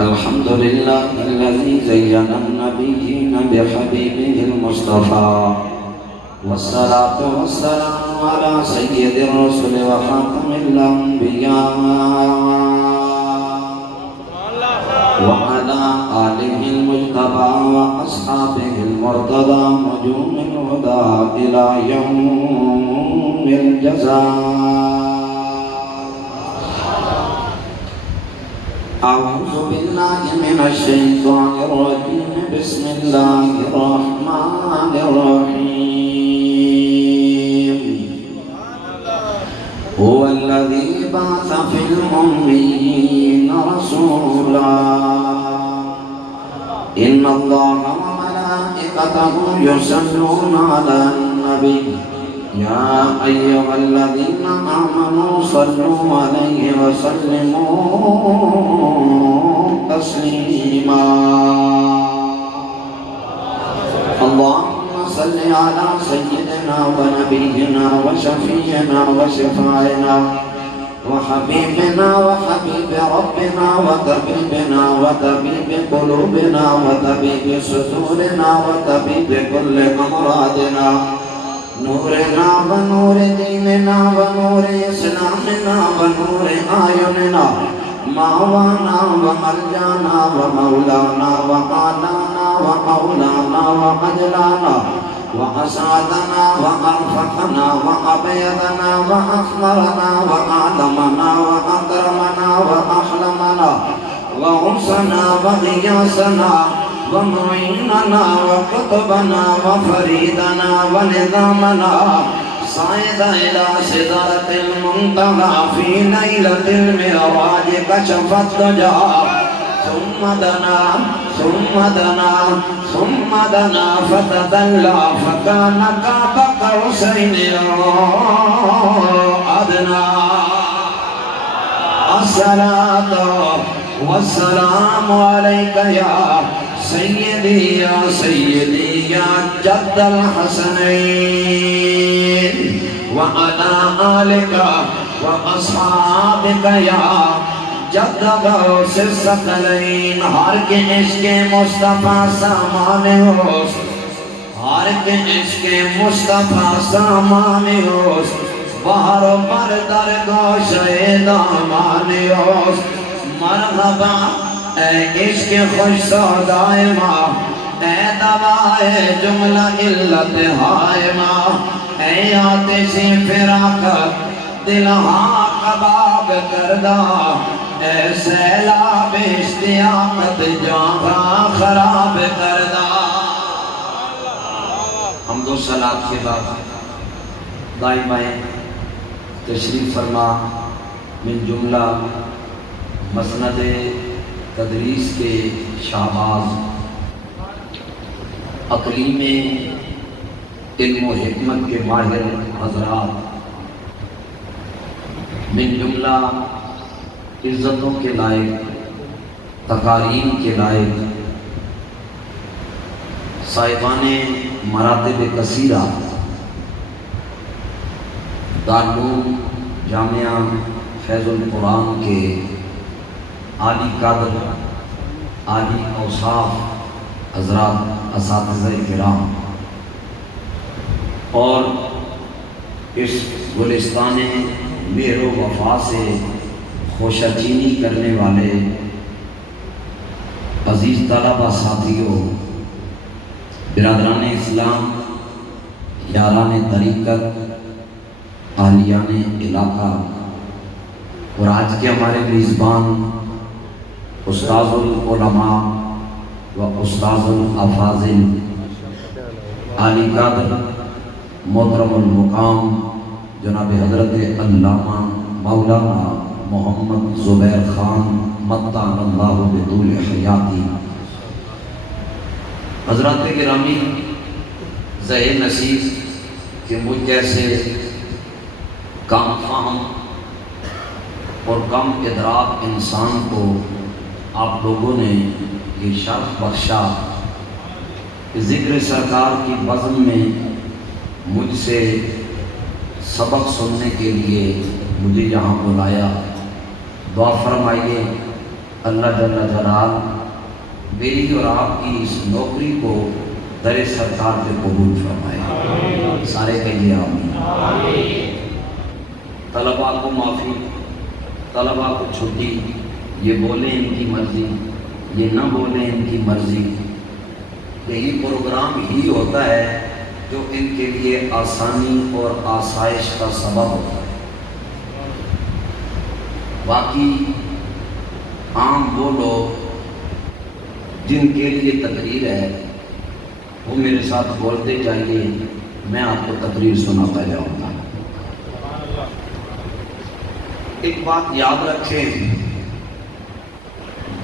الحمد لله الذي زين النبيين بحبيبه المصطفى والصلاة والسلام على سيد الرسل وخاتم الأنبياء وعلى آله المجتبى وأصحابه المرتضى نجوم الهدى إلى يوم الجزاء. أعوذ بالله من الشيطان الرجيم. بسم الله الرحمن الرحيم. هو الذي بعث في الأميين رسولا إن الله وملائكته يصلون على النبي يا أيها الذين آمنوا صلوا عليه وسلموا تسليما. اللهم صل على سيدنا ونبينا وشفيعنا وشفاعنا وحبيبنا وحبيب ربنا وطبيبنا وطبيب قلوبنا وطبيب صدورنا وطبيب كل أمراضنا نورنا ونور ديننا ونور إسلامنا ونور أعيننا مأوانا وملجانا ومولانا وآلانا وأولانا وأجلانا وأسعدنا وأرفقنا وأبيضنا وأخضرنا وأعلمنا وأكرمنا وأحلمنا وغوثنا وغياثنا ومعيننا وقطبنا وفريدنا ونظامنا صعد إلى سدرة المنتهى في ليلة المعراج كشف الدجى ثم دنا ثم دنا ثم دنا فتدلى فكان قاب قوسين أو أدنى. الصلاة والسلام عليك يا سيدي يا سيدي يا جد الحسنين وعلى آلك وأصحابك يا جد غوث الثقلين. ہر کے عشق مصطفیٰ سامان ہوس، ہر کے عشق مصطفیٰ سامان ہوس، بہر پر در گوشے دامان ہوس. مرحبا اے عشق خوش سودائے ماں، اے دوائے جملہ علت ہائے ماں، اے آتش فراقت دلہاں کباب کردہ، اے سیلاب اشتیاقت جاں خراب کردہ. حمد و صلاة کے بعد دائیں بائیں تشریف فرما من جملہ مسند تدریس کے شہباز اقلیم علم و حکمت کے ماہر حضرات، من جملہ عزتوں کے لائق، تقاریم کے لائق، صاحبان مراتب کثیرہ، دارالعلوم جامعہ فیض القرآن کے عالی قدر، عالی اوصاف حضرات اساتذہ کرام، اور اس گلستان مہر و وفا سے خوشہ چینی کرنے والے عزیز طلبہ ساتھیوں، برادران اسلام، یاران طریقت، اہلیان علاقہ، اور آج کے ہمارے میزبان استاذ العلماء و استاذ الافاضل، عالی قدر محترم المقام جناب حضرت علامہ مولانا محمد زبیر خان متعن اللہ بطول حیاتی. حضرات گرامی، ذہن نصیب کہ مجھ جیسے کم فہم اور کم ادراک انسان کو آپ لوگوں نے یہ شرف بخشا کہ ذکر سرکار کی بزم میں مجھ سے سبق سننے کے لیے مجھے یہاں بلایا. دعا فرمائیے اللہ جل جلال میری اور آپ کی اس نوکری کو در سرکار پہ قبول فرمائے. سارے کہیے آمین. طلباء کو معافی، طلباء کو چھٹی، یہ بولیں ان کی مرضی، یہ نہ بولیں ان کی مرضی. یہی پروگرام ہی ہوتا ہے جو ان کے لیے آسانی اور آسائش کا سبب ہوتا ہے. باقی عام وہ لوگ جن کے لیے تقریر ہے وہ میرے ساتھ بولتے جائیے، میں آپ کو تقریر سناتا جاؤں گا. ایک بات یاد رکھیں،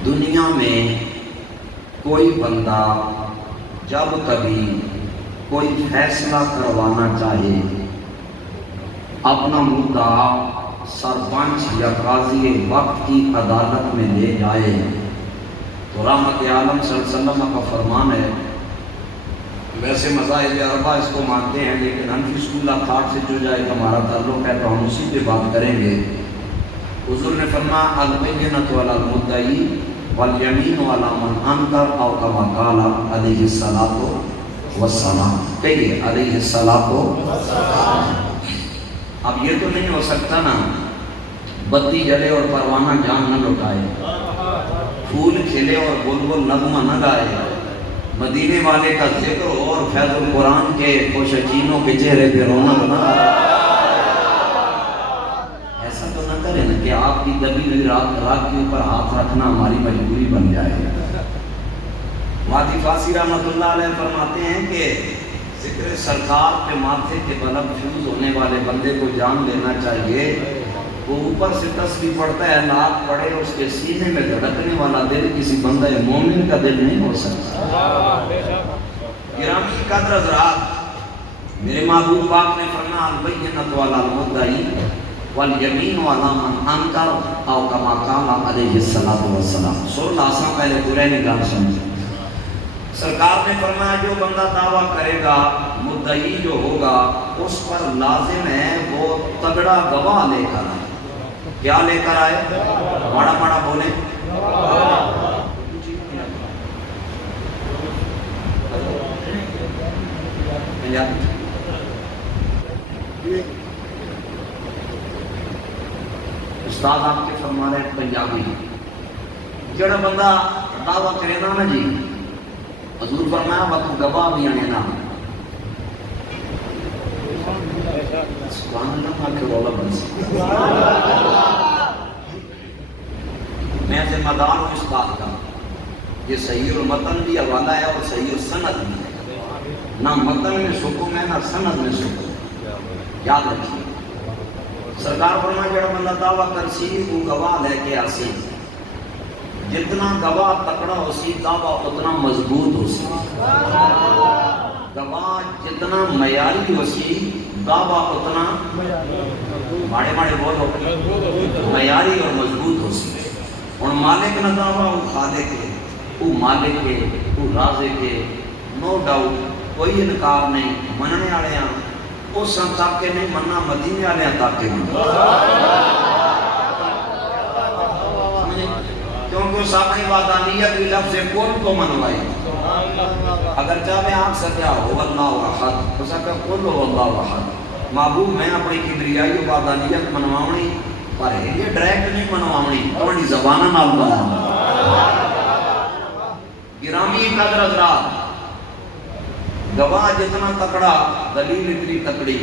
دنیا میں کوئی بندہ جب کبھی کوئی فیصلہ کروانا چاہے، اپنا مدعا سرپنچ یا قاضی وقت کی عدالت میں لے جائے تو رحمت عالم صلی اللہ علیہ وسلم کا فرمان ہے. ویسے مذاہب اربعہ اس کو مانتے ہیں، لیکن حنفی اسکول آف تھاٹ سے جو جائے ہمارا تعلق ہے تو ہم اسی پہ بات کریں گے. حضور نے فرمایا البینۃ علی المدعی والیمین علی من انکر او کما قال علیہ الصلاۃ والسلام. کہیے علیہ الصلاۃ والسلام. اب یہ تو نہیں ہو سکتا نا بتی جلے اور پروانہ جان نہ لٹائے، پھول کھلے اور بلبل نغمہ نہ گائے، مدینے والے کا ذکر ہو اور فیض القرآن کے خوشچینوں کے چہرے پہ رونق نہ آئے. ایسا تو نہ کریں نا کہ آپ کی دبی ہوئی راگ کے اوپر ہاتھ رکھنا ہماری مجبوری بن جائے. ماتی فاسی رحمۃ اللہ علیہ فرماتے ہیں کہ ذکر سرکار پہ ماتھے کے بلب فیوز ہونے والے بندے کو جان لینا چاہیے. وہ اوپر سے تسبیح پڑھتا ہے، لاکھ پڑھے، اس کے سینے میں دھڑکنے والا دل کسی بندہ مومن کا دل نہیں ہو سکتا. گرامی قدر حضرات، میرے محبوب پاک نے فرمایا البینۃ علی المدعی والیمین علی من انکر او کما قال علیہ الصلاۃ والسلام. سر لاسا پہلے پورے نگاہ سمجھے. سرکار نے فرمایا جو بندہ دعویٰ کرے گا، مدعی جو ہوگا اس پر لازم ہے وہ تگڑا گواہ لے کر آئے. کیا لے کر آئے؟ بڑا بڑا بولیں. استاد آپ کے فرما رہے ہیں پنجابی، جڑا بندہ دعویٰ کرے نا جی، حضور فرمایا وقت گواہ بھی آنے نا. سبحان اللہ کا رولا بنس. میں ذمہ دار ہوں اس بات کا، یہ صحیح المتن بھی حوالہ ہے اور صحیح السند بھی ہے. نہ متن میں سکون ہے نہ سند میں سکون. یاد رکھیے سرکار فرمایا جڑا بندہ دعویٰ کر سی وہ گواہ لے کے آسی. جتنا گواہ تکڑا ہو سی دعویٰ اتنا مضبوط ہو سی. گواہ جتنا معیاری ہو سی دعویٰ اتنا ماڑے ماڑے بولو معیاری اور مضبوط ہو سی. اور مالک نہ دعویٰ وہ خالق ہے، وہ مالک ہے، وہ رازق ہے. نو ڈاؤٹ کوئی انکار نہیں. مننے والے ہیں اس تک کے نہیں مننا، مدینے والے تک کے نہیں. کیونکہ اس اپنی وحدانیت کی لفظ کون کو منوائی. اگر چاہے آپ سکیا ہو اللہ احد، اس کا کل ہو اللہ احد. محبوب میں اپنی کبریائی و وحدانیت منواؤنی پر یہ ڈائریکٹ نہیں منواؤنی، تھوڑی زبانہ نال منواؤنی. گرامی قدر حضرات، گواہ جتنا تکڑا دلیل اتنی تکڑی.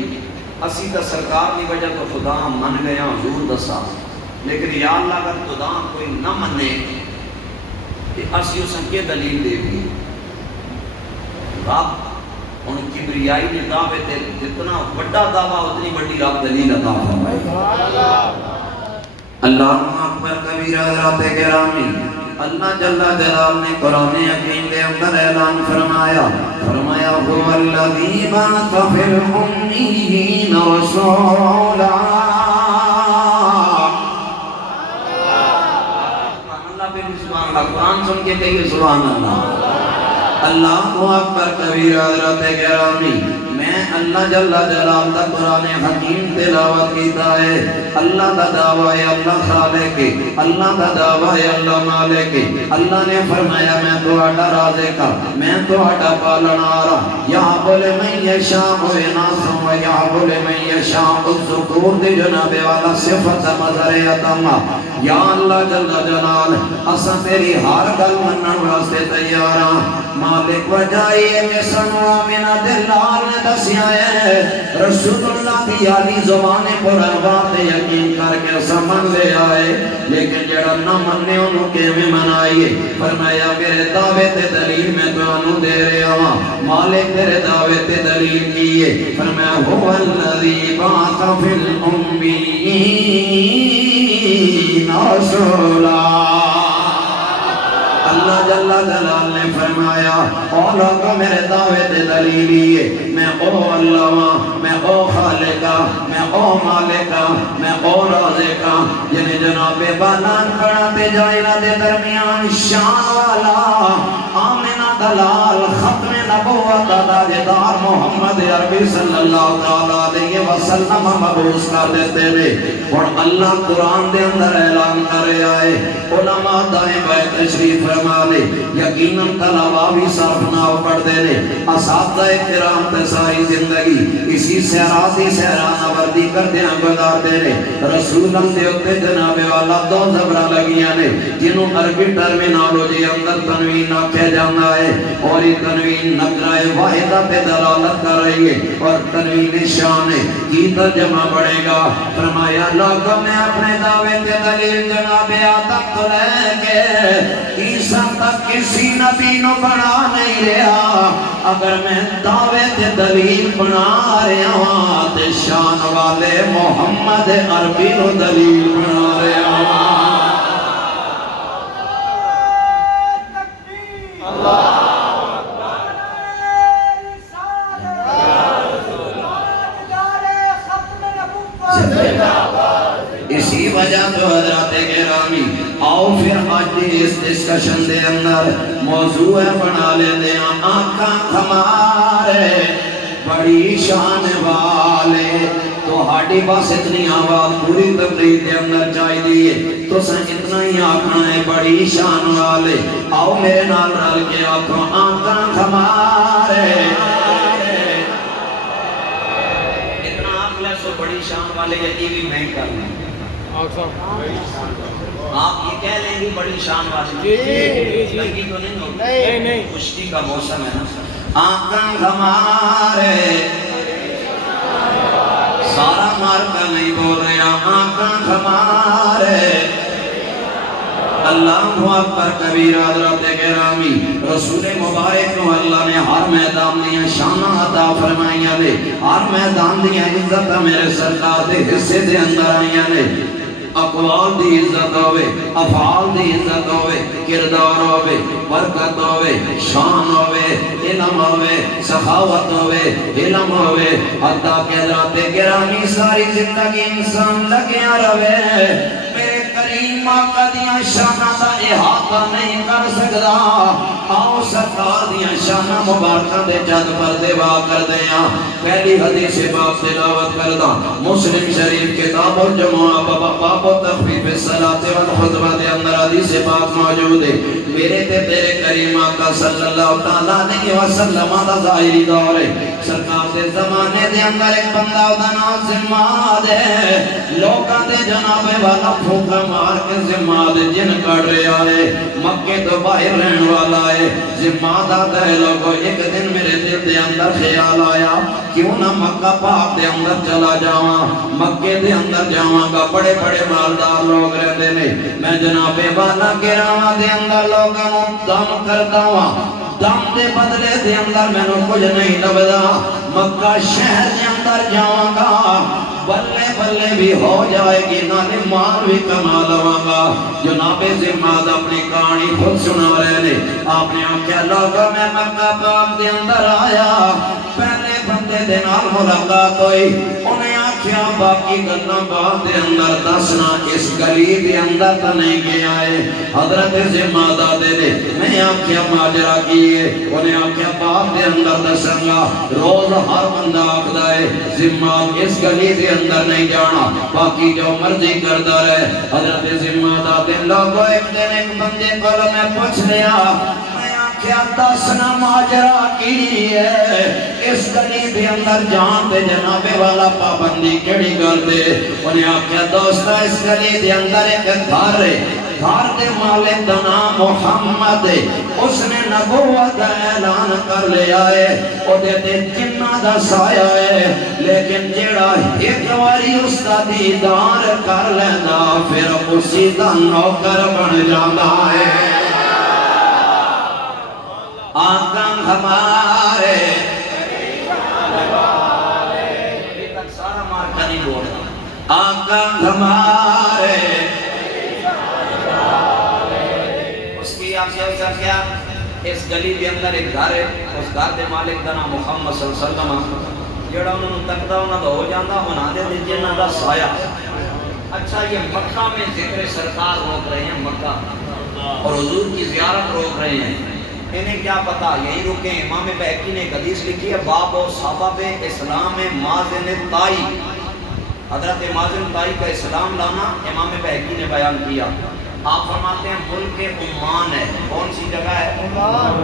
اسی تا سرکار کی وجہ تو خدا من گیا حضور دسا، لیکن یا اللہ اگر خدا کوئی نہ منے کہ اسی اس کے دلیل دے گی. رب ان کبریائی نے دعوے تے جتنا بڑا دعویٰ اتنی بڑی رب دلیل عطا فرمائے. اللہ اکبر کبیرہ حضرات گرامی، اللہ جل جلال نے قرآن حکیم کے اندر اعلان فرمایا هو الذی بعث فی الامیین رسولا. قرآن سن کے کہیے سبحان اللہ. اللہ اکبر کبیرہ حضرات گرامی، میں اللہ جل جلال دا قرآن حکیم تلاوت کیتا ہے. اللہ دا دعویٰ ہے اللہ خالق ہے, اللہ دا دعویٰ ہے اللہ مالک ہے. اللہ نے فرمایا میں تہاڈا رازق ہاں, میں تہاڈا پالنہار ہاں. یہاں بولے من یشاء اناث و یہاں بولے من یشاء الذکور دی جناب والا صفت مظہر عطا. یا اللہ جل جلال اساں تیری ہر گل منن واسطے تیار ہاں. مالک وجہ یہ کہ سنو آمینہ دلال نے دسیا ہے رسول اللہ کی عالی زبان پر بات یقین کر کے سمن لے آئے, لیکن جڑا نہ مننے انہوں کے میں منائیے. فرمایا میرے دعوے تے دلیل میں تو انہوں دے رہے ہوا. مالک تیرے دعوے تے دلیل کیے. فرمایا هو الذی بعث فی الامیین رسولا. اللہ جل جلال نے فرمایا او لوگوں میرے دعوے تے دلیلی ہے, میں او اللہ ہاں, میں او خالق ہاں, میں او مالک ہاں, میں او رازق ہاں. یعنی جناب بانان کھڑا تے جائلہ دے درمیان شان والا آمینہ دلال ختم نبوت داغدار محمد عربی صلی اللہ علیہ وسلم مبعوث کر دیتے ہیں. اور اللہ قرآن دے اندر اعلان کر رہا ہے. علماء دائیں بائیں تشریف فرما لے, یقیناً طلباء بھی صرف ناو پڑھ دے لے. اساتذہ کرام تے ساری زندگی اسی سہراتی سہرانہ وردی کر دیا گزار دے لے. رسولم دے اتے جناب والا دو زبرہ لگیاں نے جنہوں عربی ٹرمینالوجی اندر تنوین آکھے جانا ہے, اور یہ تنوین نقرہ واحدہ پہ دلالت کر رہی ہے اور تنوین شان ہے. کی ترجمہ پڑے گا. فرمایا لوگوں میں اپنے دعوے کے دلیل جناب آدم تو لے کے عیسیٰ تک کسی نبی نو بنا نہیں رہا. اگر میں دعوے کے دلیل بنا رہا ہوں تے شان والے محمد عربی نو دلیل بنا رہا ہوں. اسی وجہ تو حضرات گرامی آؤ پھر آج اس ڈسکشن دے اندر موضوع بنا لیتے ہیں آنکھاں ہمارے بڑی شان والے. تو ہاڑی بس اتنی آواز پوری تقریر دے اندر چاہی دیئے تو سن اتنا ہی آنکھاں ہیں بڑی شان والے. آؤ میرے نال رل کے آنکھوں آنکھاں ہمارے. اتنا آنکھ لے سو بڑی شان والے یقینی میں کرنا. آپ یہ کہہ لیں گی بڑی شان والی لگی تو نہیں ہوگی, خشکی کا موسم ہے نا. آنکھاں ہمارے سارا مارکا نہیں بول رہے, آنکھاں ہمارے. اللہ اکبر کبیر. حضرت گرامی رسول مبارک کو اللہ نے ہر میدان دیا شانہ عطا فرمائیاں لے, ہر میدان دیا عزت میرے سرکار دے حصے دے اندر آئیاں لے. اقوال دی عزت ہوئے, افعال دی عزت ہوئے, کردار ہوئے, برکت ہوئے, شان ہوئے, علم ہوئے, سخاوت ہوئے, علم ہوئے. حتیٰ کہ حضرات گرامی ساری زندگی انسان لگیا روے میرے کریم آقا دیاں شانہ دا احاطہ نہیں کر سکتا. آؤ سرکار دیاں شانہ مبارکہ دے چند پردے وا کر دیاں. پہلی حدیث باب تلاوت کردہ مسلم شریف کتاب الجمعہ باب تخفیف الصلاۃ والخطبہ دے اندر حدیث پاک موجود ہے. میرے تے تیرے کریم آقا صلی اللہ تعالیٰ علیہ وسلم دا ظاہری دور ہے. سرکار دے زمانے دے اندر ایک بندہ دا نام زماد ہے. لوگاں دے جناب والا پھوکا مار کے زماد جن کر رہا ہے. مکے تو باہر رہن والا ہے. زماد آتا ہے لوگوں ایک دن میرے دل دے اندر خیال آیا کیوں نہ مکہ پاک دے اندر چلا جاواں, مکے دے اندر جاواں گا. بڑے بڑے مالدار لوگ رہتے ہیں. میں جناب والا گراواں دے اندر لوگوں دم کرتا ہوں, دم دے بدلے دے اندر میں نے کچھ نہیں لبدا. مکہ شہر دے اندر جاواں گا, بلے بلے بھی ہو جائے گی, نانے مال بھی کما لواں گا. جناب زماد اپنی کہانی خود سنا رہے نے. آپ نے آنکھیں لوگا میں مکہ پاک دے اندر آیا, پہلے بندے دے نال ملاقات ہوئی. انہیں آنکھیں باقی گلنا بعد دے اندر دسنا اس گلی دے اندر تا نہیں گیا ہے. حضرت زماد آدھے نے میں آکھیا ماجرا کیے انہیں آکھیا باپ دے اندر دسنگا روز ہر بندہ آکھدا ہے ذمہ اس گلی دے اندر نہیں جانا باقی جو مرضی کردہ رہے حضرت ذمہ دا دن لوگو ایک دن ایک بندے کو میں پوچھ لیا کیا دسنا ماجرا کی ہے اس گلی دے اندر جان دے جناب والا پابندی کیڑی گل دے انہیں آکھیا دوستا اس گلی دے اندر ایک گھر ہے گھر دے مالک دا نام محمد ہے اس نے نبوت دا اعلان کر لیا ہے او دے تے جنہ دا سایہ ہے لیکن جیڑا ایک واری اس دا دیدار کر لینا پھر اسی دا نوکر بن جانا ہے آقا ہمارے سارا مارکا نہیں بولتا آقا ہمارے اس کی آپ سے کیا اس گلی کے اندر ایک گھر ہے اس گھر دے مالک دا نام محمد صلی اللہ علیہ وسلم جیڑا انہوں نے تکتا انہوں نے ہو جاندہ بنا دے دے جنہ دا سایہ اچھا یہ مکہ میں ذکر سرکار روک رہے ہیں مکہ اور حضور کی زیارت روک رہے ہیں انہیں کیا پتا یہی رکیں امام بہقی نے ایک حدیث لکھی ہے باب و سبب اسلام مازن طائی حضرت مازن طائی کا اسلام لانا امام بہقی نے بیان کیا آپ فرماتے ہیں ملک عمان ہے کون سی جگہ ہے عمان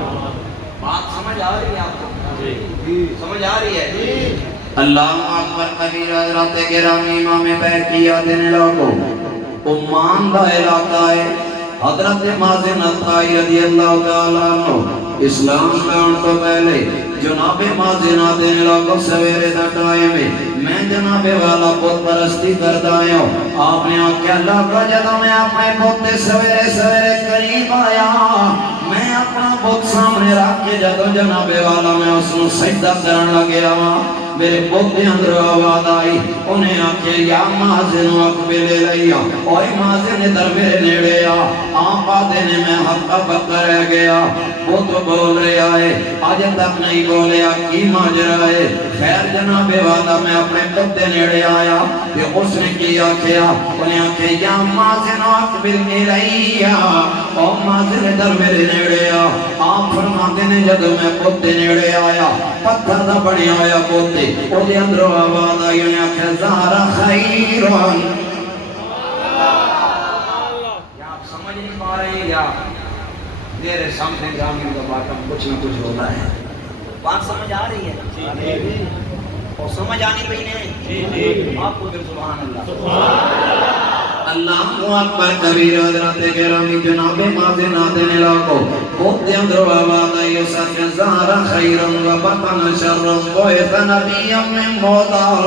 بات سمجھ آ رہی ہے آپ کو سمجھ آ رہی ہے اللہ اکبر کبیر حضرت گرامی امام بہقی یاد نے لوگو عمان دا علاقہ ہے حضرت مازن طائی رضی اللہ تعالیٰ عنہ اسلام لان تو پہلے جناب مازن دینے لوگوں سویرے دا ٹائم میں جناب والا بت پرستی کرتا ہوں آپ نے آکھیا اللہ کا جدوں میں اپنے بت سویرے سویرے قریب آیا میں اپنا بت سامنے رکھ کے جدوں جناب والا میں اس کو سجدہ کرن لگیا میرے بت کے اندر آواز آئی انہیں آکھے یا مازن اقبل لیا اوے مازن در میرے نیڑے آپ آدھے نے میں حقا بکر رہ گیا بت بول رہے آئے آج تک نہیں بولیا کی ماجرہ ہے خیر جناب والا میں اپنے بت کے نیڑے آیا کہ اس نے کیا کیا انہیں آکھے یا مازن اقبل لیا او مازن در میرے نیڑے آپ فرماتے نے جب میں بت کے نیڑے آیا پتھر دا بڑی آیا بت او دے اندر آواز آئی انہیں آکھے زہرا خیران یا میرے سامنے جامعہ کا بات ہم کچھ نہ کچھ ہوتا ہے بات سمجھ آ رہی ہے اور سمجھ آنی پہی نہیں آپ کو پھر سبحان اللہ اللہ اکبر کبیر حضرت گرامی جناب مازن دینے لوگو خود دے اندر آواز آئی سچ زہرا خیرن و بطن شرن بوئت نبیم من مودار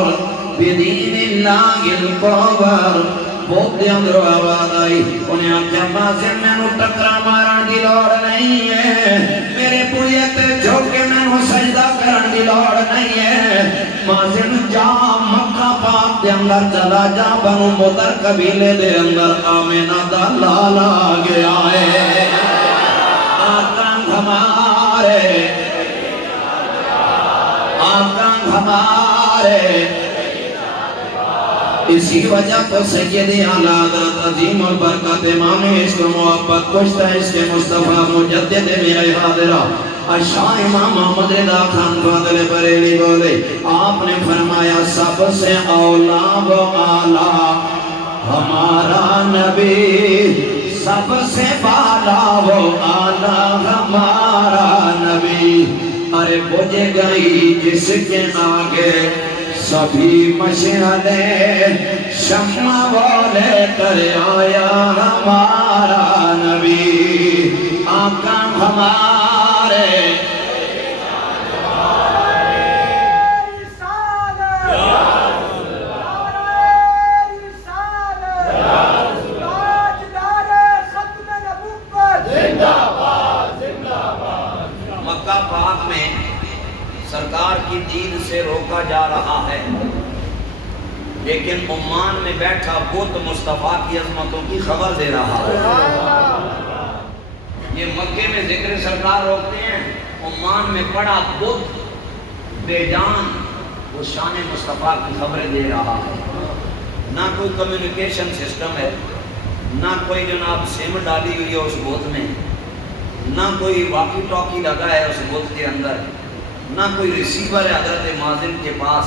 بدین اللہ القبر بہت دے اندر آواز آئی انہیں آکھیا مازن میں نو ٹکرا مارن دی لوڑ نہیں ہے میرے پویت جھوکے میں نو سجدہ کرن دی لوڑ نہیں ہے مازن جا مکہ پاک دے اندر چلا جا بنو مدر قبیلے دے اندر آمینہ دا لالا گیا ہے آقاں ہمارے آقاں ہمارے اسی وجہ کو سید اعلیٰ حضرت عظیم البرکت امام عشق و محبت کشتہ عشق مصطفیٰ مجدد میرے حاضرہ شاہ امام محمد رضا خان فاضل بریلی بولے آپ نے فرمایا سب سے اولا و اعلیٰ ہمارا نبی سب سے بالا و اعلیٰ ہمارا نبی ارے بجھ گئی جس کے آگے سبھی مشعلے شمع والے کر آیا ہمارا نبی آقا ہمارے مکہ پاک میں سرکار کی دین سے روکا جا رہا ہے لیکن عمان میں بیٹھا بت مصطفیٰ کی عظمتوں کی خبر دے رہا ہے یہ مکے میں ذکر سرکار روکتے ہیں عمان میں پڑا بت بے جان وہ شان مصطفیٰ کی خبریں دے رہا ہے نہ کوئی کمیونیکیشن سسٹم ہے نہ کوئی جناب سم ڈالی ہوئی ہے اس بت میں نہ کوئی واقی ٹاکی لگا ہے اس بت کے اندر، نہ کوئی ریسیور ہے حضرت مازن کے پاس.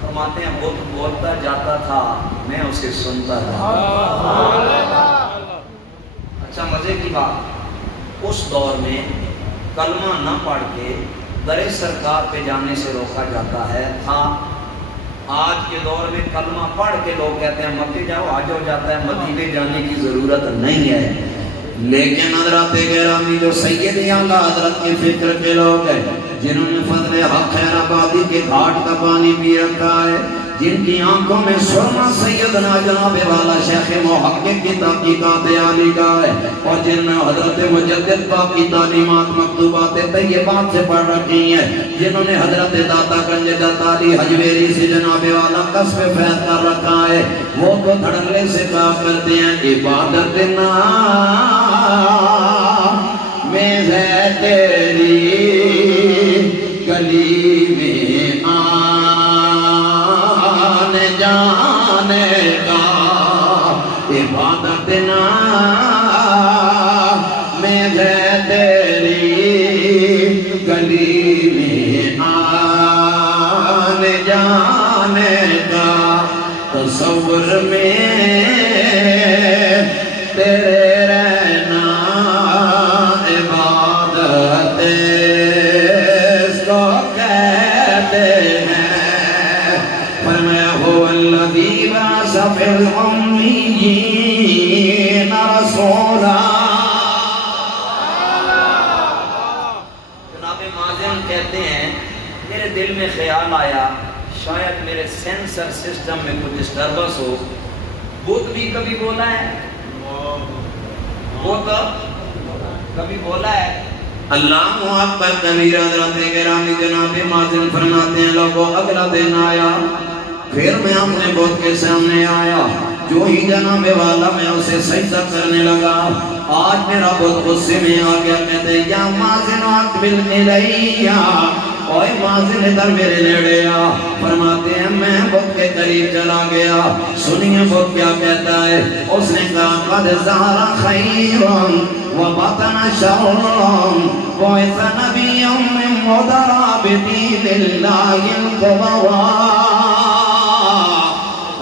فرماتے ہیں بت بولتا جاتا تھا، میں اسے سنتا تھا. اچھا مزے کی بات، اس دور میں کلمہ نہ پڑھ کے در سرکار پہ جانے سے روکا جاتا ہے تھا. آج کے دور میں کلمہ پڑھ کے لوگ کہتے ہیں مکے جاؤ، حج ہو جاتا ہے، مدینے جانے کی ضرورت نہیں ہے. لیکن حضرات گرامی جو سید اعلیٰ حضرت کی فکر کے لوگ ہیں، جنہوں نے فضل حق خیر آبادی کے گھاٹ کا پانی پی رکھا ہے، جن کی آنکھوں میں سرما سیدنا جناب والا شیخ محقق کی تحقیقات عالی کا ہے، اور جن میں حضرت مجدد پاک کی تعلیمات مکتوبات طیبات سے پڑھ رکھی ہیں، جنہوں نے حضرت داتا گنج داتا علی حجویری سے جناب والا قصف فیض کر رکھا ہے، وہ تو دھڑلے سے کہا کرتے ہیں عبادت میں ہے تیری گلی میں آنے جانے کا، عبادت میں ہے تیری گلی میں آنے جانے کا، تصور میں تیرے رہنا عبادت اس کو کہتے ہیں. فرمایا هو الذی بعث فی الامیین رسولا. جناب مازن کہتے ہیں میرے دل میں خیال آیا شاید میرے سینسر سسٹم میں کچھ ڈسٹربنس ہو. بت بھی کبھی بولا ہے، بت کبھی بولا ہے. اللہ اکبر کبیرہ. حضرت گرامی جناب مازن فرماتے ہیں لوگوں اگلا دن آیا، پھر میں اپنے بت کے سامنے آیا، جو ہی جناب والا میں اسے سجدہ کرنے لگا، آج میرا بت غصے میں آ گیا. کہتے ہیں یا مازن اقبل الیہ، اوے مازن ادھر میرے نیڑے آ. فرماتے ہیں میں بت کے قریب چلا گیا. سنیے بت کیا کہتا ہے. اس نے کہا قد ظہر خیر وبطن شر بعث نبی من مضراب دین اللہ القبوا.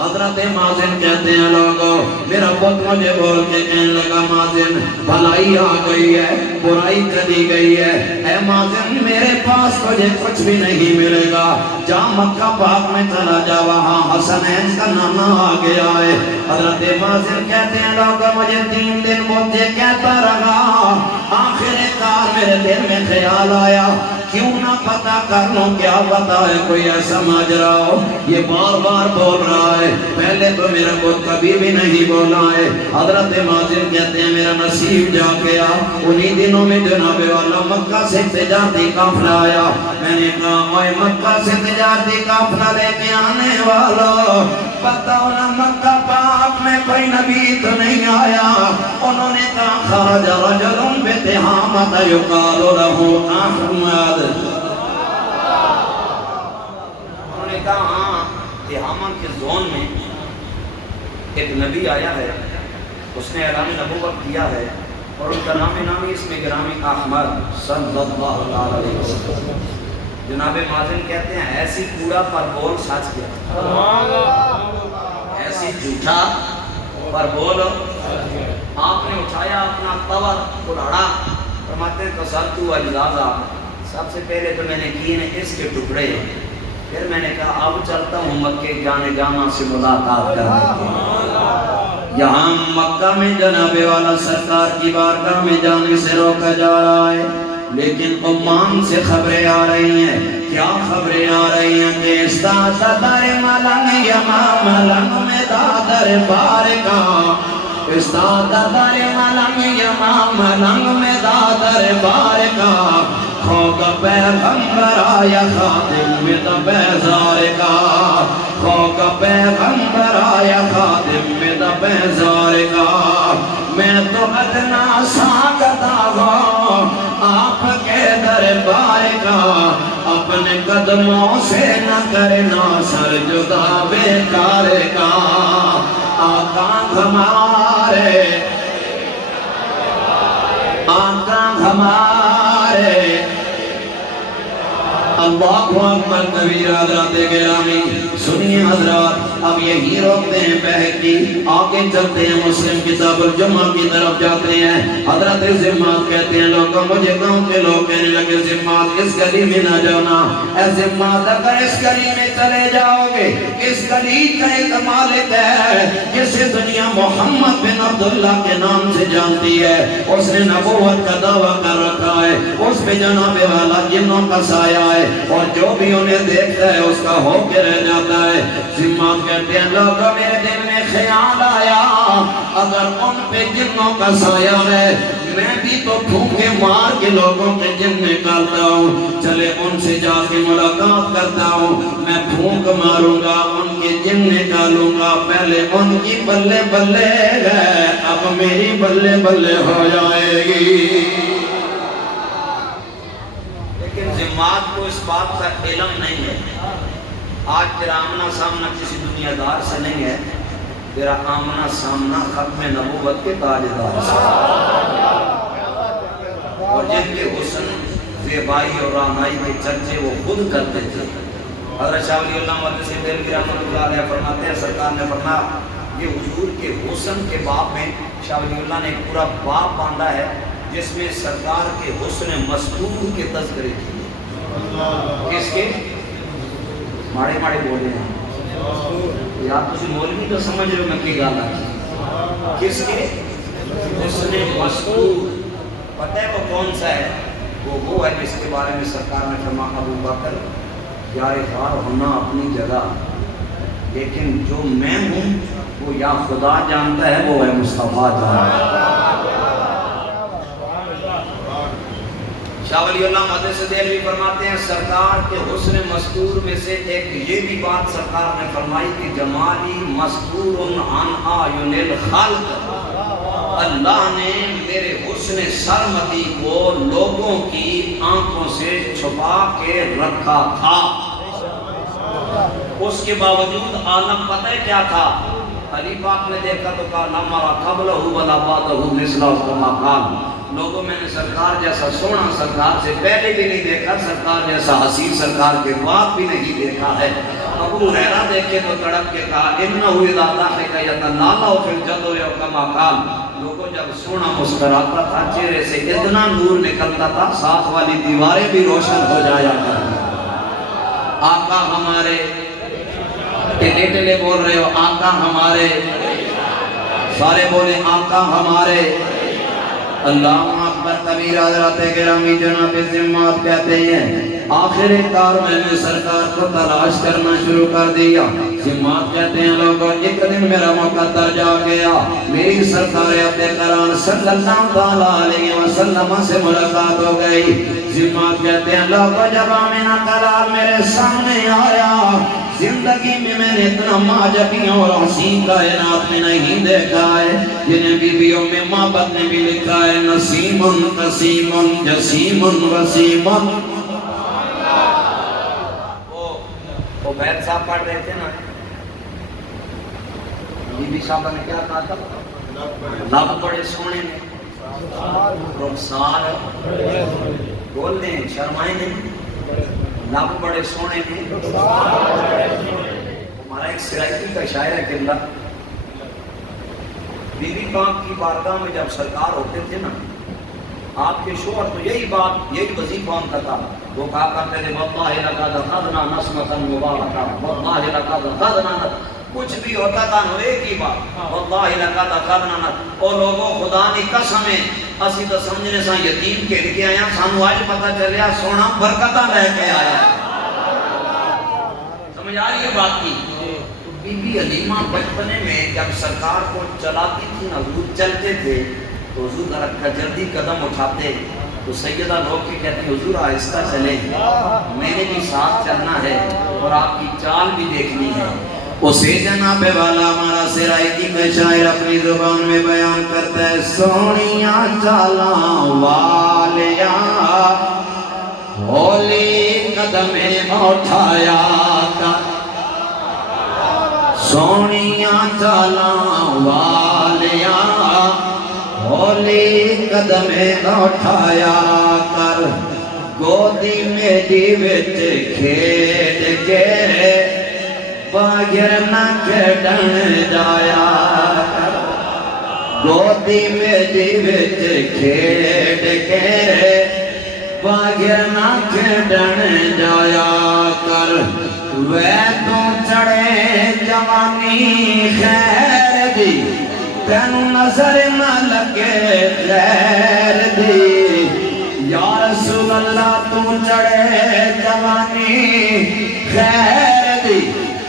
حضرت مازن کہتے ہیں لوگوں میرا بت مجھے بول کے کہنے لگا مازن بھلائی آ گئی ہے، برائی چلی گئی ہے. اے مازن میرے پاس تجھے کچھ بھی نہیں ملے گا، جا مکہ پاک میں چلا جا، وہاں حسنین کا نانا آ گیا ہے. حضرت مازن کہتے ہیں لوگوں مجھے 3 دن مجھے کہتا رہا، آخر کار میرے دل میں خیال آیا کیوں نہ پتہ کر لوں کیا پتہ ہے کوئی ایسا ماجرا ہو. یہ بار بار بول رہا ہے، پہلے تو میرا بت کبھی بھی نہیں بولا ہے. حضرت مازن کہتے ہیں میرا نصیب جا گیا. انہی دنوں میں جناب والا مکہ سے تجارتی قافلہ آیا. میں نے کہا اوے مکہ سے تجارتی قافلہ لے کے آنے والا بتاؤ نا مکہ پاک میں کوئی نبی تو نہیں آیا. انہوں نے کہا خرج رجل بتہامۃ یقال لہ احمد. انہوں نے کہا ہاں تہامہ کے زون میں ایک نبی آیا ہے، اس نے اعلان نبوت کیا ہے، اور ان کا نامی اس میں گرامی احمد صلی اللہ علیہ وسلم. جناب مازن کہتے ہیں ایسی کوڑا پر بول سچ گیا، ایسی جھوٹا پر بول. آپ نے اٹھایا اپنا تور کڑاڑا. فرماتے ہیں تصدو اجزازا، سب سے پہلے تو میں نے کیے ہیں اس کے ٹکڑے، پھر میں نے کہا اب چلتا ہوں مکے جانے جانا سے ملاقات کرنے کے. یہاں مکہ میں جناب والا سرکار کی بارگاہ میں جانے سے روکا جا رہا ہے، لیکن عمان سے خبریں آ رہی ہیں. کیا خبریں آ رہی ہیں کہ استاد در ملنگ یمام ملنگ میں دادر بارگاہ، استاد در ملنگ یمام ملنگ میں دادر بارگاہ، خوک پیغمبر آیا خادم میں بیزار کا، خوک پیغمبر آیا خادم میں بیزار کا. میں تو ادنا ساگتا ہوں آپ کے دربار کا، اپنے قدموں سے نہ کرنا سر جدا بیکار کا. آقا ہمارے، آقا ہمارے اللہ اکبر کبیرہ حضرات گرامی سنیے حضرات اب یہی روکتے ہیں بحث کی آگے چلتے ہیں مسلم کتاب الجمعہ کی طرف جاتے ہیں حضرت زمات کہتے ہیں لوگوں مجھے گاؤں کے لوگ کہنے لگے زمات اس گلی میں نہ جانا اے زمات اگر اس گلی میں چلے جاؤ گے اس گلی کا ایک مالک ہے جسے دنیا محمد بن عبداللہ کے نام سے جانتی ہے اس نے نبوت کا دعویٰ کر رکھا ہے اس پہ جناب والا جنوں کا سایہ ہے اور جو بھی انہیں دیکھتا ہے اس کا ہو کے رہ جاتا ہے زمات کہتے ہیں لوگوں میرے دل میں خیال آیا اگر ان پہ جنوں کا سایہ ہے میں بھی تو پھونکے مار کے لوگوں کے جن نکالتا ہوں چلے ان سے جا کے ملاقات کرتا ہوں میں پھونک ماروں گا ان کے جن نکالوں گا پہلے ان کی بلے بلے ہے اب میری بلے بلے ہو جائے گی زمات کو اس بات کا علم نہیں ہے آج تیرا آمنا سامنا کسی دنیا دار سے نہیں ہے تیرا آمنا سامنا ختم نبوت کے تاجدار سے اور جن کے حسن زیبائی اور رانائی کے چرچے وہ خود کرتے تھے حضرت شاہ ولی اللہ مدد سے دلگیر رحمۃ اللہ علیہ فرماتے ہیں سرکار نے فرمایا یہ حضور کے حسن کے باب میں شاہ ولی اللہ نے ایک پورا باب باندھا ہے جس میں سرکار کے حسن مستور کے تذکرے کیے کس کے ماڑے ماڑے بولے ہیں یا تسی مولوی تو سمجھ رہے ہو میں کی گالا کس کے حسن مستور پتہ ہے وہ کون سا ہے وہ ہے جس کے بارے میں سرکار نے فرمایا ابو بکر یار غار ہونا اپنی جگہ لیکن جو میں ہوں وہ یا خدا جانتا ہے وہ ہے مصطفیٰ جانتا ہے شاہ ولی اللہ مدد سے دہلوی فرماتے ہیں سرکار کے حسن مستور میں سے ایک یہ بھی بات سرکار نے فرمائی کہ جمالی مستور عن اعین الخلق اللہ نے میرے حسن سرمدی کو لوگوں کی آنکھوں سے چھپا کے رکھا تھا اس کے باوجود عالم پتہ ہے کیا تھا علی پاک نے دیکھا تو کہا نمرا قبلہ ولا بعدہ مثلہ کما قال لوگوں میں نے سرکار جیسا سونا سرکار سے پہلے بھی نہیں دیکھا سرکار جیسا حسین سرکار کے بعد بھی نہیں دیکھا ہے ابو ہریرہ دیکھے تو تڑپ کے کہا انہو اذا ضحک یتلالا فی الجدو کما قال لوگوں جب سونا مسکراتا تھا چہرے سے اتنا نور نکلتا تھا ساتھ والی دیواریں بھی روشن ہو جایا کرتی آقا ہمارے ٹلے ٹلے بول رہے ہو آقا ہمارے سارے بولے آقا ہمارے اللہ اکبر کبیرہ حضرات گرامی جناب زمات کہتے ہیں آخر کار میں نے سرکار کو تلاش کرنا شروع کر دیا زمات کہتے ہیں لوگوں ایک دن میرا مقدر جا گیا میری سرکار عبد کران صلی اللہ علیہ وسلم سے ملاقات ہو گئی زمات کہتے ہیں لوگوں جب آمینہ کلال میرے سامنے آیا زندگی میں میں نے اتنا معجبیوں اور حسین کائنات میں نہیں دیکھا ہے جنہیں بیویوں میں محبت نے بھی لکھا ہے نسیم قسیم جسیم وسیم وہ بیت صاحب پڑھ رہے تھے نا بی بی صاحبہ نے کیا کہا تھا لب بڑے سونے نے رخسار بول دیں شرمائیں نہیں لب بڑے سونے نے ہمارا ایک سرائکی کا شاعر ہے کہ بی بی پاک کی بارگاہ میں جب سرکار ہوتے تھے نا آپ کے شوہر تو یہی بات یہی وظیفہ ان کا تھا وہ کہا کرتے تھے واللہ لقد خذنا نسمۃ مبارکہ واللہ لقد خذنا کچھ بھی ہوتا تھا نو ایک ہی بات واللہ لقد خذنا او لوگوں خدا کی قسم ہے اسی تو سمجھنے سا یتیم کھیل کے آیا سانو آج پتہ چلیا سونا برکتاں لے کے آیا سمجھ آ رہی ہے بات کی بی بی حلیمہ بچپنے میں جب سرکار کو چلاتی تھی نا حضور چلتے تھے تو حضور کا جلدی قدم اٹھاتے تو سیدہ روک کے کہتی حضور آہستہ چلیں میں نے بھی ساتھ چلنا ہے اور آپ کی چال بھی دیکھنی ہے اسے جناب والا ہمارا سرائکی کا شاعر اپنی زبان میں بیان کرتا ہے سونیاں چالاں والیا ہولی قدمیں اٹھایا کر سونیاں چالاں والیا ہولی قدم اٹھایا کر گودی میری وچ کھیڈ کے باہر نہ کھیڈن جایا کر گودی میری وچ کھیڈ کے باہر نہ کھیڈن جایا کر وے تو چڑھے جوانی خیر دی تینوں نظر نہ لگے خیر دی یا رسول اللہ تو چڑھے جوانی خیر دی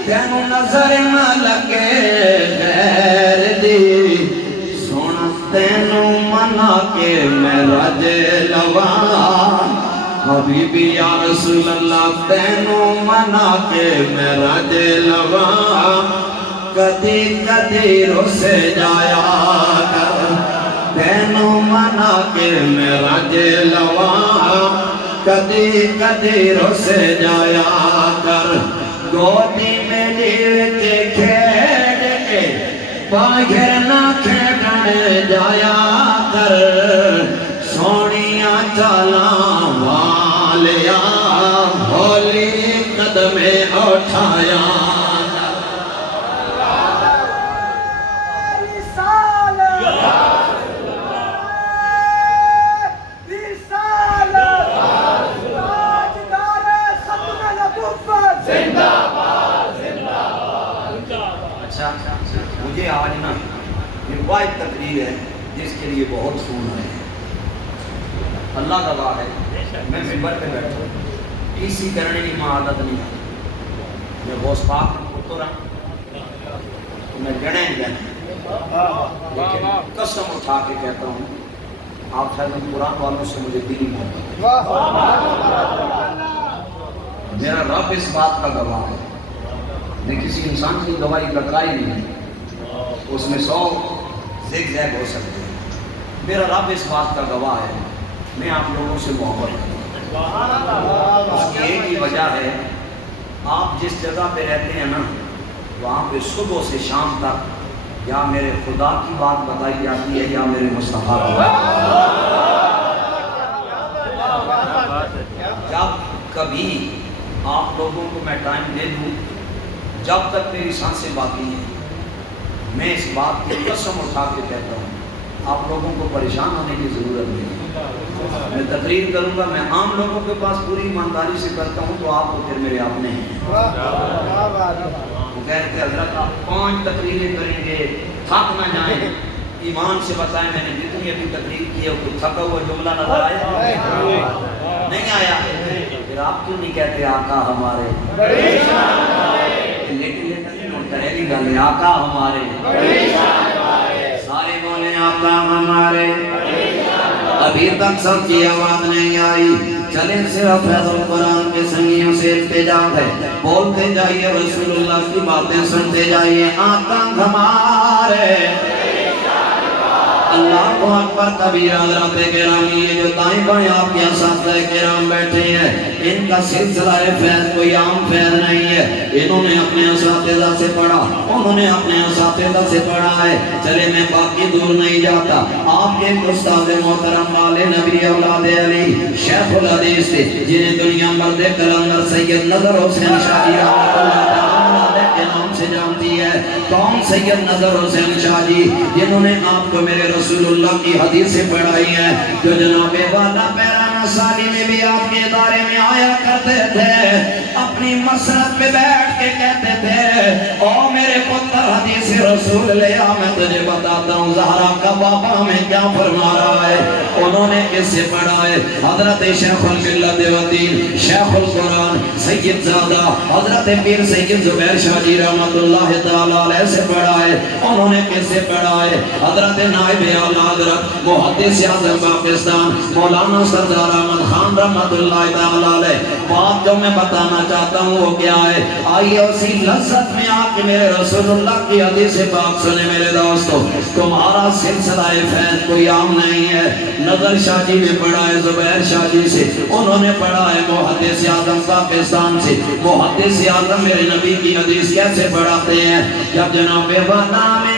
تینوں نظر نہ لگے خیر دی سونا تینوں منا کے میں رج لواں حبیبی یا رسول اللہ تینوں منا کے میں رج لواں کدی کدی رس جایا کر تینوں منا کے میں رج لواں کدی کدی رس جایا کر گودی میری وچ کھیڈ کے باہر نہ کھیڈن جایا کر سونیاں چالاں والیا ہولی قدم اٹھایا مجھے آج نا یہ واحد تقریر ہے جس کے لیے بہت سون ہے اللہ گواہ ہے میں ممبر پہ بیٹھا ہوں کسی کرنے کی ماں عادت نہیں ہے میں غوث پاک کو رہا تو میں گنے لیکن قسم اٹھا کے کہتا ہوں آپ فیض قرآن والوں سے مجھے دلی محبت میرا رب اس بات کا گواہ ہے میں کسی انسان کی گواہی لٹرائی نہیں اس میں 100 زگ زیگ ہو سکتے ہیں میرا رب اس بات کا گواہ ہے میں آپ لوگوں سے محبت کرتا ہوں اس کی ایک ہی وجہ ہے آپ جس جگہ پہ رہتے ہیں نا وہاں پہ صبح سے شام تک یا میرے خدا کی بات بتائی جاتی ہے یا میرے مصطفیٰ کی بات جب کبھی آپ لوگوں کو میں ٹائم دے دوں جب تک میری سانسیں باقی ہیں میں اس بات کی قسم اٹھا کے کہتا ہوں آپ لوگوں کو پریشان ہونے کی ضرورت نہیں میں تقریر کروں گا میں عام لوگوں کے پاس پوری ایمانداری سے کرتا ہوں تو آپ کو پھر میرے اپنے ہیں وہ کہتے ہیں حضرت آپ 5 تقریریں کریں گے تھک نہ جائیں ایمان سے بتائیں میں نے جتنی ابھی تقریر کی ہے کوئی تھکا ہوا جملہ نظر آیا نہیں آیا پھر آپ کیوں نہیں کہتے آقا ہمارے پہلی گل آقا ہمارے سارے بولے آقا ہمارے ابھی تک سب کی آواز نہیں آئی چلے صرف فیض القرآن کے سنگیوں سے التجاب ہے بولتے جائیے رسول اللہ کی باتیں سنتے جائیے آقا ہمارے اللہ اکبر کبیر حضرات گرامی یہ جو دائیں بائیں آپ کے اساتذہ کرام بیٹھے ہیں ان کا سلسلہ فیض کوئی عام فیض نہیں ہے انہوں نے اپنے اساتذہ سے پڑھا انہوں نے اپنے اساتذہ سے پڑھا ہے چلے میں باقی دور نہیں جاتا آپ کے استاد محترم والے نبی اولاد علی شیخ الحدیث تھے جنہیں دنیا مرد کلندر سید نظر حسین شاہ جی رحمۃ اللہ تعالیٰ کے نام سے جانتی ہے کون سید نظر حسین شاہ جی جنہوں نے آپ کو میرے رسول اللہ کی حدیث سے پڑھائی ہے جو جناب والا پیرانا سالی میں بھی آپ کے ادارے میں آیا کرتے تھے اپنی مسرت پہ بیٹھ کے کہتے تھے او میرے پتر حدیث رسول لیا میں تجھے بتاتا ہوں زہرا کا بابا ہمیں کیا فرما رہا ہے انہوں نے کس سے پڑھا ہے حضرت شیخ الملت والدین شیخ القرآن سید زادہ حضرت پیر سید زبیر شاہ جی رحمت اللہ تعالیٰ علیہ سے پڑھا ہے انہوں نے کس سے پڑھا ہے حضرت نائب اعلیٰ حضرت محدث اعظم پاکستان مولانا سردار احمد خان رحمت اللہ تعالیٰ علیہ بات جو میں بتانا چاہتا ہوں وہ کیا ہے آئیے اسی لذت میں آ کے میرے رسول اللہ کی حدیث پاک سنے میرے دوستو تمہارا سلسلہ فیض کوئی عام نہیں ہے نظر شاہ جی نے پڑھا ہے زبیر شاہ جی سے انہوں نے پڑھا ہے محدث اعظم پاکستان سے محدث اعظم میرے نبی کی حدیث کیسے پڑھاتے ہیں جب جناب والا میں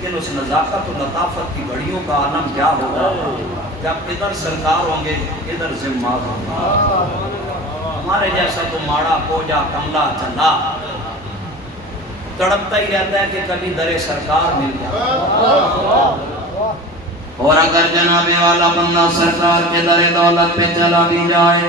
لیکن اس نزاکت و لطافت کی گھڑیوں کا عالم کیا ہوگا جب ادھر سرکار ہوں گے ادھر ذمہ ہوں گے. ہمارے جیسا تو ماڑا کوجا کملا چلا تڑپتا ہی رہتا ہے کہ کبھی در سرکار مل جائے. اور اگر جناب والا بندہ سرکار کے در دولت پہ چلا بھی جائے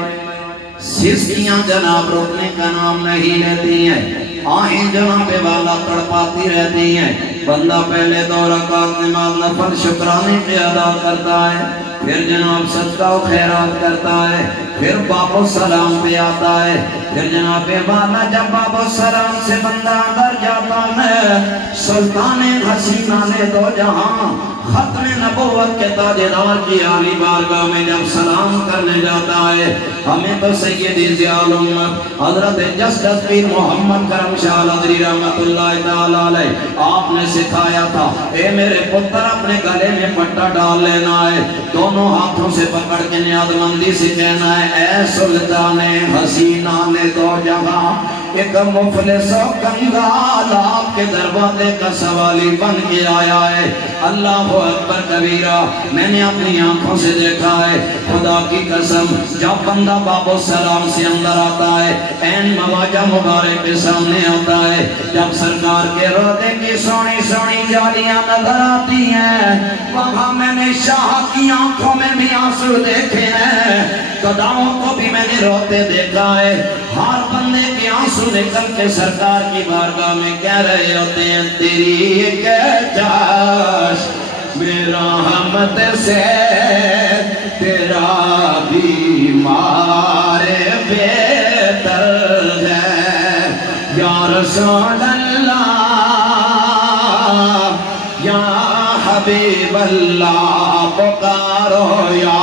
سستیاں جناب روکنے کا نام نہیں لیتی ہیں, آہیں جناب والا تڑپاتی رہتی ہیں. بندہ پہلے 2 رکعت نماز نفل شکرانے کے ادا کرتا ہے, پھر جناب صدقہ و خیرات کرتا ہے, پھر باب السلام پہ آتا ہے, پھر جناب والا جب باب السلام سے بندہ اندر جاتا ہے سلطان حسینہ نے 2 جہاں ختم نبوت کے تاجدار کی عالی بارگاہ میں جب سلام کرنے جاتا ہے, ہمیں تو سیدی ضیاء الامت حضرت جسدت پیر محمد کرم شاہ الحضری رحمت اللہ تعالیٰ علیہ آپ نے سکھایا تھا, اے میرے پتر اپنے گلے میں پٹا ڈال لینا ہے, دونوں ہاتھوں سے پکڑ کے نیاز مندی سے کہنا ہے اے سلطان حسینہ نے 2 جہاں ایک مفلس و کنگال آپ کے دروازے کا سوالی بن کے آیا ہے. اللہ اکبر کبیرہ, میں نے اپنی آنکھوں سے دیکھا ہے خدا کی قسم جب بندہ باب السلام سے اندر آتا ہے این مواجہ مبارک کے سامنے آتا ہے, جب سرکار کے روضے کی سونی سونی جالیاں نظر آتی ہیں وہاں میں نے شاہ کی آنکھوں میں بھی آنسو دیکھے ہیں, گداؤں کو بھی میں نے روتے دیکھا ہے. ہر بندے کے آنسو نکل کے سرکار کی بارگاہ میں کہہ رہے ہوتے ہیں تیری ایک چاش میرا حمد سے تیرا بیمار بہتر ہے یا رسول اللہ یا حبیب اللہ پکارو یا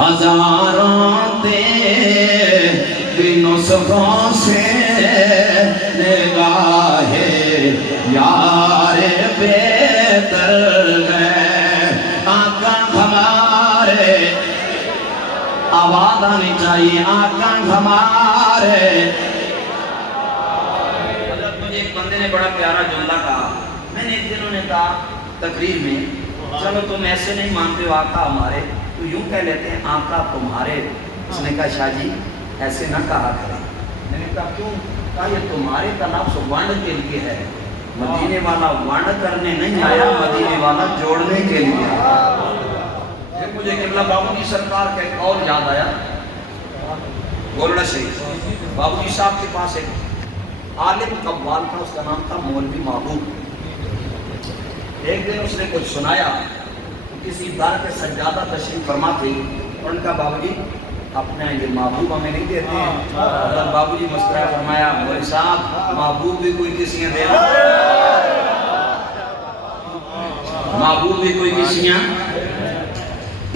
ہزاروں تیری نسخوں سے نگاہ یار بہتر ہے. آقا ہمارے آواز آنی چاہیے, آقا ہمارے. مجھے ایک بندے نے بڑا پیارا جملہ کہا, میں نے ایک دنوں نے کہا تقریر میں چلو تم ایسے نہیں مانتے ہو آقا ہمارے تو یوں کہہ لیتے ہیں آقا تمہارے. اس نے کہا شاہ جی ایسے نہ کہا کریں. میں نے کہا کیوں؟ کہا یہ تمہارے کا لفظ وانڈ کے لیے ہے, مدینے والا وانڈ کرنے نہیں آیا, مدینے والا جوڑنے کے لیے آیا. پھر مجھے قبلہ بابو جی سرکار کا ایک اور یاد آیا, گولڑا شریف بابو جی صاحب کے پاس ایک عالم قوال تھا, اس کا نام تھا مولوی محبوب. ایک دن اس نے کچھ سنایا, کسی دار کے سجادہ تشریف فرما تھی, اور ان کا بابو جی اپنے یہ محبوب ہمیں نہیں دیتے ہیں. حضرت بابو جی مسکرا فرمایا مولوی صاحب محبوب بھی کوئی کسیاں دینا, محبوب بھی کوئی کسیاں.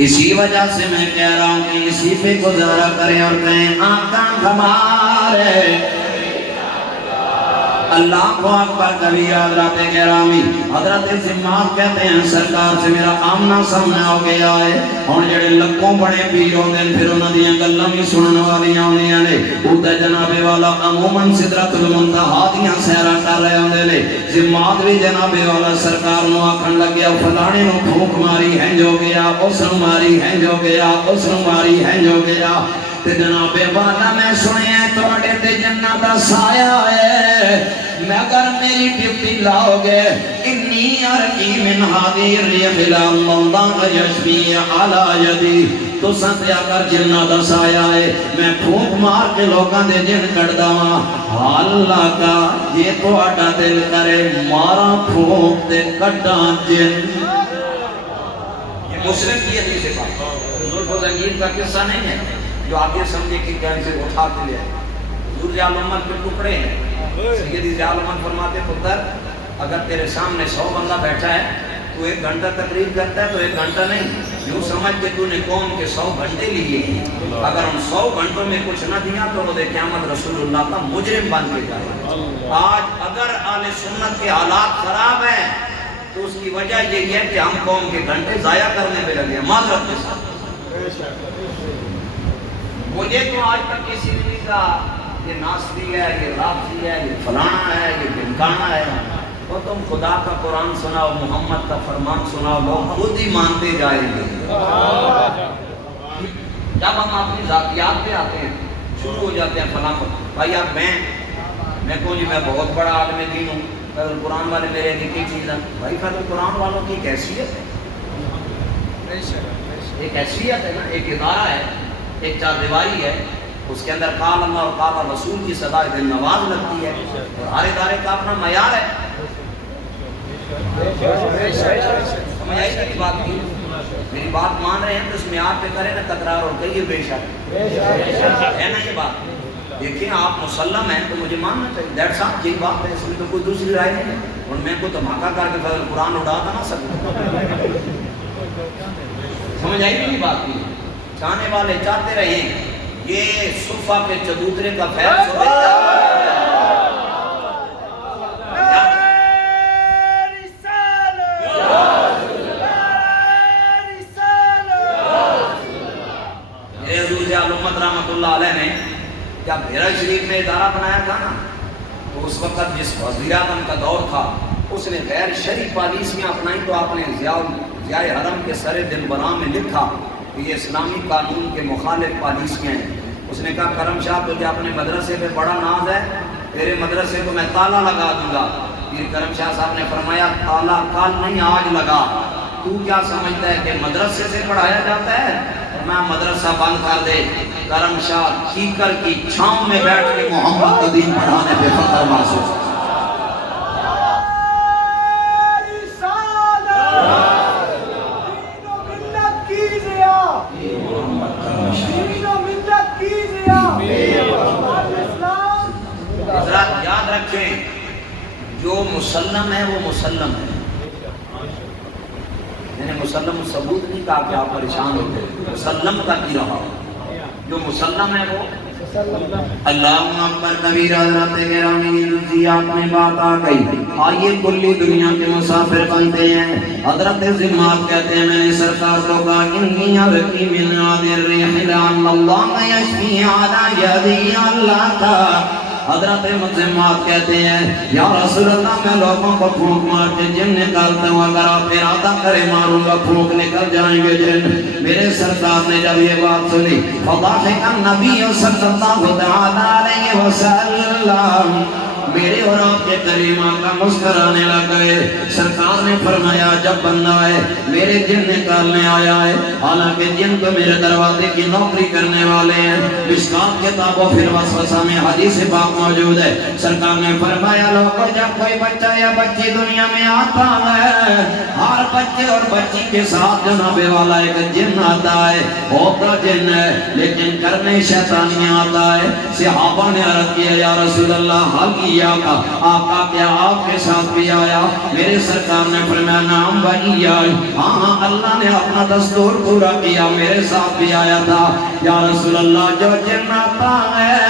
اسی وجہ سے میں کہہ رہا ہوں کہ اسی پہ گزارا کریں اور کہیں آقا ہمارے. اللہ کو اکبر کبیرہ. حضرت گرامی حضرت زماد کہتے ہیں سرکار سے میرا آمنا سامنے ہو گیا ہے, اور جڑے لکھوں بڑے پیر ہوندے ہیں پھر انہاں دیاں گلاں بھی سنن والیاں ہوندیاں نے. اوتے جناب والا عموماً سدرۃ المنتہا دیاں سیراں کر رہے ہوندے نے. زماد بھی جناب والا سرکار نو آکھن لگیا فلانے نو پھونک ماری ہنج ہو گیا, اس نو ماری ہنج ہو گیا, اس نو ماری ہنج ہو گیا. تے جناب والا میں سنیا تواڈے تے جنت دا سایہ ہے, مگر میری ڈیوٹی لاؤ گے انی ارقی من ہادی الریح اللہ یشفی علی یدی. تو سنتے اگر جنہ دا سایہ ہے میں پھونک مار کے لوگاں دے جن کڑدا ہاں. اللہ کا یہ تواڈا دل کرے مارا پھونک تے کڈاں جن. یہ مسلم کی حدیث ہے, زلف و زنجیر کا قصہ نہیں ہے جو آپ یہ سمجھے کہ کہیں سے اٹھا کے لے آئے. حضور ضیاء الامت کے ٹکڑے ہیں. سیدی ضیاء الامت فرماتے پتر اگر تیرے سامنے 100 بندہ بیٹھا ہے تو 1 گھنٹہ تقریر کرتا ہے تو 1 گھنٹہ نہیں, یوں سمجھ کہ تو نے قوم کے 100 گھنٹے لیے ہیں. اگر ان 100 گھنٹوں میں کچھ نہ دیا تو روز قیامت رسول اللہ کا مجرم بن کے جائے. آج اگر اہل سنت کے حالات خراب ہیں تو اس کی وجہ یہی ہے کہ ہم قوم کے گھنٹے ضائع کرنے میں لگے ہیں. معذرت کے ساتھ مجھے تو آج تک کسی نے نہیں کہا یہ ناصری ہے، یہ رافضی ہے، یہ فلانا ہے، یہ ڈمکانا ہے. وہ تم خدا کا قرآن سناؤ، محمد کا فرمان سناؤ، لوگ خود ہی مانتے جائیں گے. جب ہم اپنی ذاتیات پہ آتے ہیں شروع ہو جاتے ہیں فلاں بھائی اب میں کہوں جی میں بہت بڑا عالم دین ہوں، فضل قرآن والے میرے کی چیز ہے. بھائی فضل قرآن والوں کی ایک حیثیت ہے، ایک حیثیت ہے نا، ایک ادارہ ہے، ایک چار دیواری ہے، اس کے اندر قال اللہ اور قال رسول کی صدا دل نواز لگتی ہے، اور ہر ادارے کا اپنا معیار ہے. سمجھ آئی میری بات کی؟ میری بات مان رہے ہیں تو اس معیار پہ کریں نا تکرار اور کہیے بے شک ہے نا. یہ بات دیکھیں آپ مسلم ہیں تو مجھے ماننا چاہیے، دیٹس آل. یہی بات ہے، اس میں تو کوئی دوسری رائے نہیں ہے. اور میں کو دھماکہ کر کے فضل قرآن اڑا نہ سکوں. سمجھ آئی میری بات کی؟ چاہنے والے چاہتے رہیں یہ صفا کے چبوترے کا فیض ہو رحمت اللہ علیہ نے جب بھیرا شریف میں ادارہ بنایا تھا نا، تو اس وقت جس وزیر اعظم کا دور تھا اس نے غیر شرعی پالیسیاں اپنائی، تو آپ نے ضیاء حرم کے سر دلبراں میں لکھا کہ یہ اسلامی قانون کے مخالف پالیسیاں ہیں. اس نے کہا کرم شاہ تجھے اپنے مدرسے پہ بڑا ناز ہے، تیرے مدرسے کو میں تالا لگا دوں گا. پھر کرم شاہ صاحب نے فرمایا تالا کل نہیں آج لگا. تو کیا سمجھتا ہے کہ مدرسے سے پڑھایا جاتا ہے؟ میں مدرسہ بند کر دے. کرم شاہ کیکر کی چھاؤں میں بیٹھ کے محمد کا دین پڑھانے پہ فخر محسوس. حضرات یاد رکھیں جو مسلم ہے وہ مسلم ہے. میں نے مسلم ثبوت نہیں کہا کہ آپ پریشان ہوتے، مسلم تک ہی رہا. جو مسلم ہے وہ اللہ اکبر کبیرہ. حضرت گرامی نزیات میں بات آ گئی. آئیے کلی دنیا کے مسافر بنتے ہیں. حضرت ذمات کہتے ہیں میں نے سرکار کو کہا انی ارکی من عادر ریح لعل اللہ یشفی علی یدی اللہ کا. حضرت ذمات کہتے ہیں یا رسول اللہ میں لوگوں کو پھونک مار کے جن نکالتا ہوں، اگر آپ ارادہ کرے ماروں گا پھونک نکل جائیں گے جن. میرے سرکار نے جب یہ بات سنی فضاحک النبی صلی اللہ علیہ وسلم، میرے اور آپ کے کریم آقا مسکرانے لگ گئے. سرکار نے فرمایا جب بندہ ہے میرے جن نکالنے آیا ہے، حالانکہ جن تو میرے دروازے کی نوکری کرنے والے ہیں. مشکات کتاب و فی الوسوسہ میں حدیث پاک موجود ہے. سرکار نے فرمایا لوگوں جب کوئی بچہ یا بچی دنیا میں آتا ہے، ہر بچے اور بچی کے ساتھ جناب والا ایک جن آتا ہے، ہوتا جن ہے لیکن کرنے شیطانیاں آتا ہے. صحابہ نے عرض کیا یا رسول اللہ حل کیا کا آقا کیا آپ کے ساتھ بھی آیا؟ میرے سرکار نے فرمایا نام بھائی آئی. ہاں اللہ نے اپنا دستور پورا کیا، میرے ساتھ بھی آیا تھا. یا رسول اللہ جو جن آتا ہے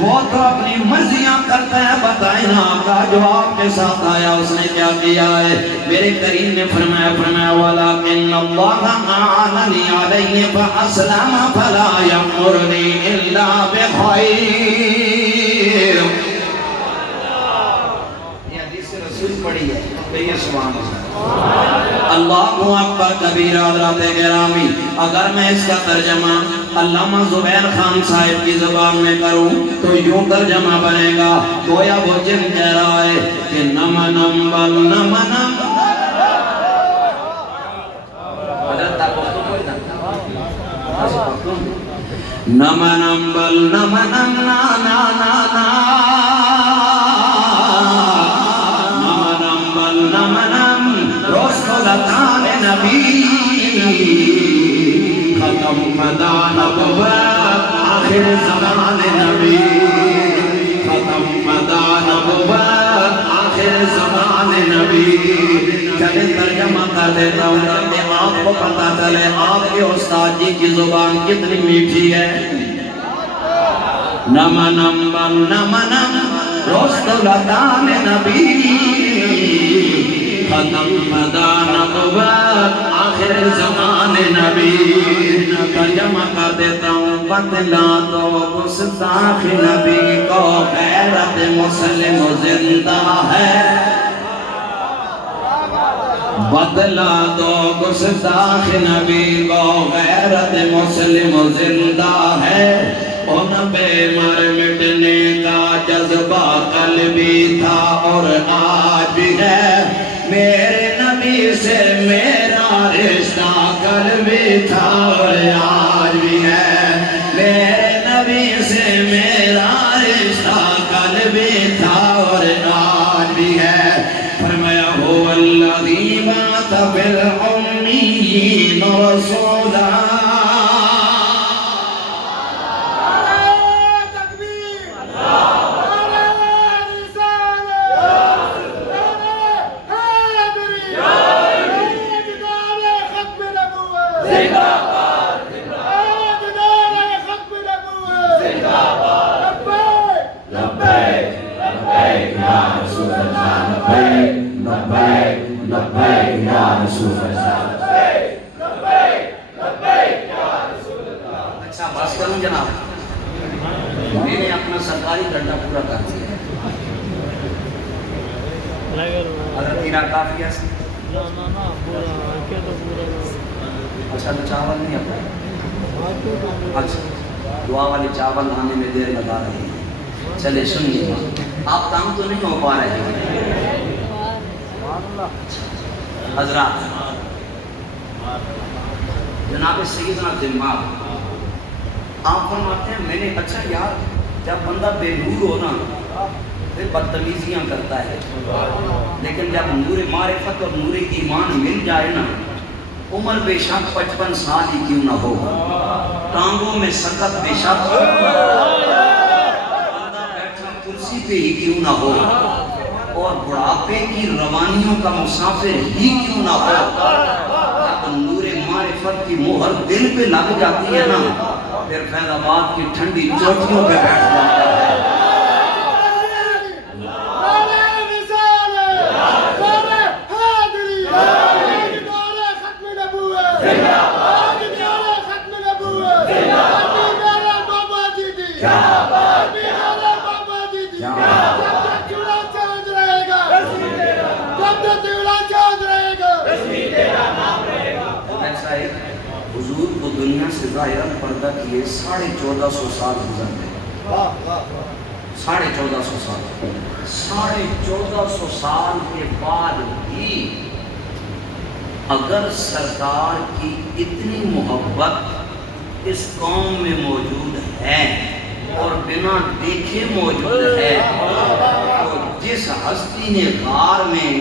وہ تو اپنی مرضیاں کرتا ہے، بتائیں نا آقا جو آپ کے ساتھ آیا اس نے کیا کیا ہے؟ میرے کریم نے فرمایا وَلَكِنَّ اللَّهَ أَعَانَنِي عَلَيْهِ فَأَسْلَمَ فَلَا يَأْمُرُنِي إِلَّا بِخَيْرٍ. پڑی ہے کہیے سبحان اللہ. اللہ اکبر کبیرہ. حضرات گرامی اگر میں اس کا ترجمہ علامہ زبیر خان صاحب کی زبان میں کروں تو یوں ترجمہ بنے گا گویا وہ جن کہہ رہا ہے کہ نمنم بل نمنم. حضرت آپ کو کوئی نہ نمنم بل نمنم نا نا نا نا رسولتان نبی ختم مدان نبوت آخر زمان نبی ختم مدان نبوت آخر زمان نبی. چلے ترجمہ کر دیتا ہوں تاکہ آپ کو پتا چلے آپ کے استاد جی کی زبان کتنی میٹھی ہے. نمنم بل نمنم رسولتان نبی ختم مدان نبوت آخر زمان نبی ترجمہ کر دیتا ہوں بدلا دو گستاخ نبی کو غیرت مسلم زندہ ہے بدلا دو گستاخ نبی کو غیرت مسلم زندہ ہے ان بے مر مٹنے کا جذبہ قلبی تھا اور آج بھی ہے میرے نبی سے میرا رشتہ قلبی تھا اور آج بھی ہے میرے نبی سے میرا رشتہ قلبی تھا اور آج بھی ہے فرمایا هو الذی بعث بالأمیین رسولا اچھا بس کروں جناب میں نے اپنا سرکاری گھنٹہ پورا کر دیا اگر تیرا کافی ہے اچھا تو چاول نہیں آتا اچھا دعا والی چاول لانے میں دیر لگا رہی ہے چلے سنیے آپ کام تو نہیں ہو پا رہے ہیں حضرات جناب سیدنا دماغ آپ فرماتے ہیں میں نے اچھا یار جب بندہ بے نور ہو نا پھر بدتمیزیاں کرتا ہے لیکن جب نور معرفت اور نور ایمان مل جائے نا عمر بے شک 55 سال ہی کیوں نہ ہو ٹانگوں میں سکت بے شک بندہ بیٹھا کرسی پہ ہی کیوں نہ ہو اور بڑھاپے کی روانیوں کا مسافر ہی کیوں نہ ہو جب نور معرفت کی مہر دل پہ لگ جاتی ہے نا پھر فیض آباد کی ٹھنڈی چوٹیوں پہ بیٹھ جاتا ہے حضور کو دنیا سے ظاہراً پردہ کیے 1450 سال گزر گئے 1450 سال 1450 سال کے بعد بھی اگر سرکار کی اتنی محبت اس قوم میں موجود ہے اور بنا دیکھے موجود ہے تو جس ہستی نے غار میں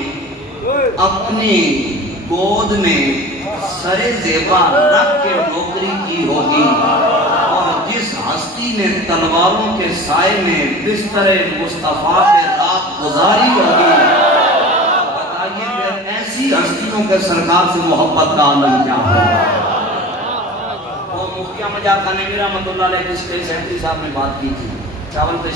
اپنی گود میں سرے زیبا رکھ کے نوکری کی ہوگی اور جس ہستی نے تلواروں کے سائے میں بستر مصطفیٰ پہ رات گزاری ہوگی بتائیے پھر ایسی ہستیوں کے سرکار سے محبت کا عالم کیا ہوگا وہ مفتی احمد یار خانوی رحمۃ اللہ علیہ جس کے سیکرٹری صاحب نے بات کی تھی چاول پہ